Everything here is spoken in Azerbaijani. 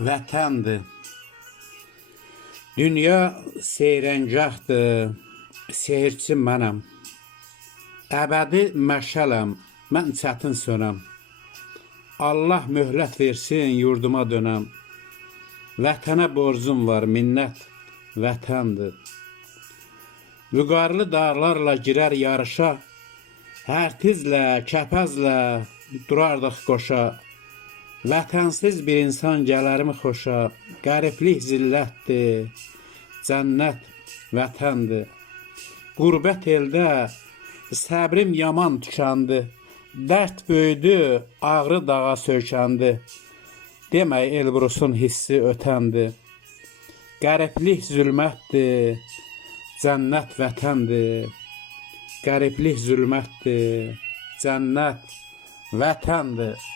Vətəndir. Dünya seyrəngahdır, seyirçi mənəm. Əbədi məşələm, mən çətin sönəm. Allah möhlət versin, yurduma dönəm. Vətənə borcum var, minnət vətəndir. Vüqarlı dağlarla girər yarışa, hərtizlə, kəpəzlə durardıq qoşa. Vətənsiz bir insan gələrmi xoşa, qəriblik zillətdir, cənnət vətəndir. Qurbət eldə səbrim yaman tükəndi, dərd böyüdü, ağrı dağa söykəndi. Demək Elbrusun hissi ötəndir. Qəriblik zülmətdir, cənnət vətəndir. Qəriblik zülmətdir, cənnət vətəndir.